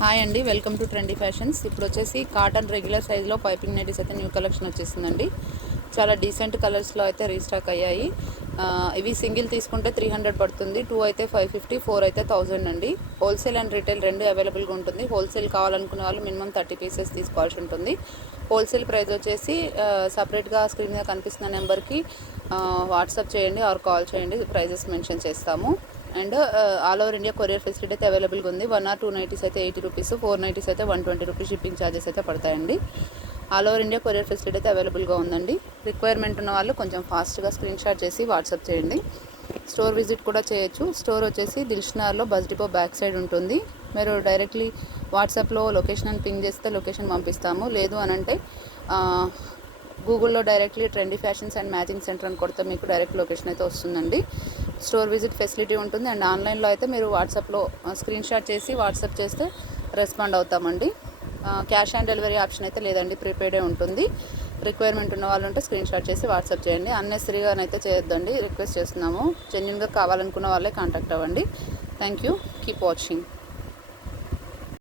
Hi అండి, welcome to trendy fashions. ఇప్పుడు వచ్చేసి కాటన్ రెగ్యులర్ సైజ్లో పైపింగ్ నైటీస్ అయితే న్యూ కలెక్షన్ వచ్చేసిందండి. చాలా డీసెంట్ కలర్స్లో అయితే రీస్టాక్ అయ్యాయి. ఇవి సింగిల్ తీసుకుంటే 300 పడుతుంది, 2 అయితే 550, 4 అయితే 1000 అండి. హోల్సేల్ అండ్ రీటైల్ రెండు అవైలబుల్గా ఉంటుంది. హోల్సేల్ కావాలనుకునే వాళ్ళు మినిమం 30 పీసెస్ తీసుకోవాల్సి ఉంటుంది. హోల్సేల్ ప్రైస్ వచ్చేసి సపరేట్గా స్క్రీన్ మీద కనిపిస్తున్న నెంబర్కి వాట్సాప్ చేయండి ఆర్ కాల్ చేయండి, ప్రైజెస్ మెన్షన్ చేస్తాము. And all over India courier facility అయితే అవైలబుల్గా ఉంది. 1 or 2 నైటీస్ అయితే 80 రూపీస్, 4 నైటీస్ అయితే 120 రూపీస్ షిప్పింగ్ ఛార్జెస్ అయితే పడతాయండి. All over India courier facility అయితే అవైలబుల్గా ఉందండి. రిక్వైర్మెంట్ ఉన్న వాళ్ళు కొంచెం ఫాస్ట్గా స్క్రీన్ షాట్ చేసి వాట్సాప్ చేయండి. స్టోర్ విజిట్ కూడా చేయొచ్చు. స్టోర్ వచ్చేసి దిల్షుక్నగర్లో బస్ డిపో బ్యాక్ సైడ్ ఉంటుంది. మీరు డైరెక్ట్లీ వాట్సాప్లో లొకేషన్ అని పింగ్ చేస్తే లొకేషన్ పంపిస్తాము. లేదు అని అంటే గూగుల్లో directly trendy fashions and matching center అని కొడితే మీకు డైరెక్ట్ లొకేషన్ అయితే వస్తుందండి. స్టోర్ విజిట్ ఫెసిలిటీ ఉంటుంది. అండ్ ఆన్లైన్లో అయితే మీరు వాట్సాప్లో స్క్రీన్ షాట్ చేసి వాట్సాప్ చేస్తే రెస్పాండ్ అవుతామండి. క్యాష్ ఆన్ డెలివరీ ఆప్షన్ అయితే లేదండి, ప్రీపెయిడే ఉంటుంది. రిక్వైర్మెంట్ ఉన్న వాళ్ళు ఉంటే స్క్రీన్ షాట్ చేసి వాట్సాప్ చేయండి. అన్నెసరీగానైతే చేయొద్దండి, రిక్వెస్ట్ చేస్తున్నాము. జెన్యున్గా కావాలనుకున్న వాళ్ళే కాంటాక్ట్ అవ్వండి. Thank you, keep watching.